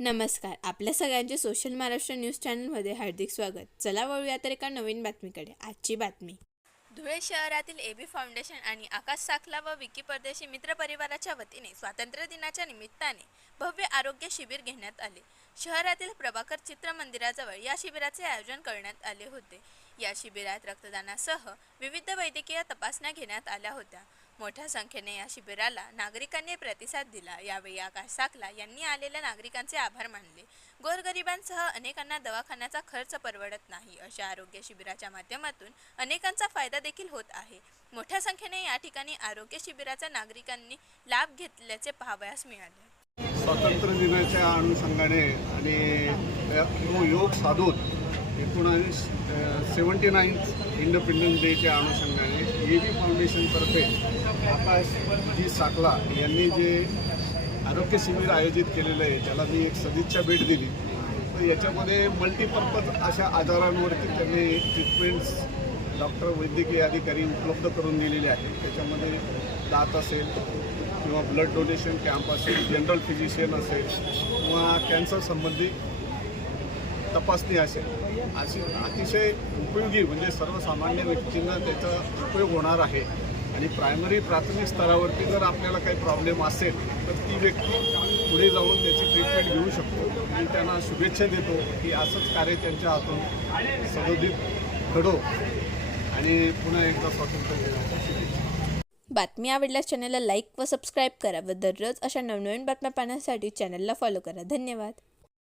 नमस्कार. आपल्या सगळ्यांचे सोशल महाराष्ट्र न्यूज चॅनलमध्ये हार्दिक स्वागत. चला वळूया तर एका नवीन बातमीकडे. आजची बातमी. धुळे शहरातील एबी फाउंडेशन आणि आकाश साखला व विकी परदेशी मित्र परिवाराच्या वतीने स्वातंत्र्य दिनाच्या निमित्ताने भव्य आरोग्य शिबिर घेण्यात आले. शहरातील प्रभाकर चित्र मंदिराजवळ या शिबिराचे आयोजन करण्यात आले होते. या शिबिरात रक्तदानासह विविध वैद्यकीय तपासण्या घेण्यात आल्या होत्या. मोठ्या संख्येने या शिबिराला नागरिकांनी प्रतिसाद दिला. यावेळी आकाश साकला यांनी आलेल्या नागरिकांचे आभार मानले. गोरगरिबांसह अनेकांना दवाखान्याचा खर्च परवडत नाही. अशा आरोग्य शिबिराच्या माध्यमातून अनेकांचा फायदा देखील होत आहे. मोठ्या संख्येने या ठिकाणी आरोग्य शिबिराचा नागरिकांनी लाभ घेतल्याचे पाहावयास मिळाले. स्वातंत्र्य दिनाच्या अनुषंगाने आणि योग साधून एकोणावीस सेवन्टी नाईन्थ इंडिपेंडन्स डेच्या अनुषंगाने ए बी फाउंडेशनतर्फे आकाश जी साकला यांनी जे आरोग्य शिबिर आयोजित केलेलं आहे त्याला मी एक सदिच्छा भेट दिली तर याच्यामध्ये मल्टीपर्पज अशा आजारांवरती त्यांनी ट्रीटमेंट्स डॉक्टर वैद्यकीय अधिकारी उपलब्ध करून दिलेले आहेत. त्याच्यामध्ये दात असेल किंवा ब्लड डोनेशन कॅम्प असेल जनरल फिजिशियन असेल किंवा कॅन्सर संबंधी तपासणी असेल. अशी अतिशय उपयोगी म्हणजे सर्वसामान्य व्यक्तींना त्याचा उपयोग होणार आहे. आणि प्रायमरी प्राथमिक स्तरावरती जर आपल्याला काही प्रॉब्लेम असेल तर ती व्यक्ती पुढे जाऊन त्याची ट्रीटमेंट घेऊ शकतो. आणि त्यांना शुभेच्छा देतो की असंच कार्य त्यांच्या हातून सदोदित घडो. आणि पुन्हा एकदा स्वातंत्र्य दिनाच्या शुभेच्छा. बातमी आवडल्यास चॅनलला लाईक व सबस्क्राईब करा व दररोज अशा नवनवीन बातम्या पाहण्यासाठी चॅनलला फॉलो करा. धन्यवाद.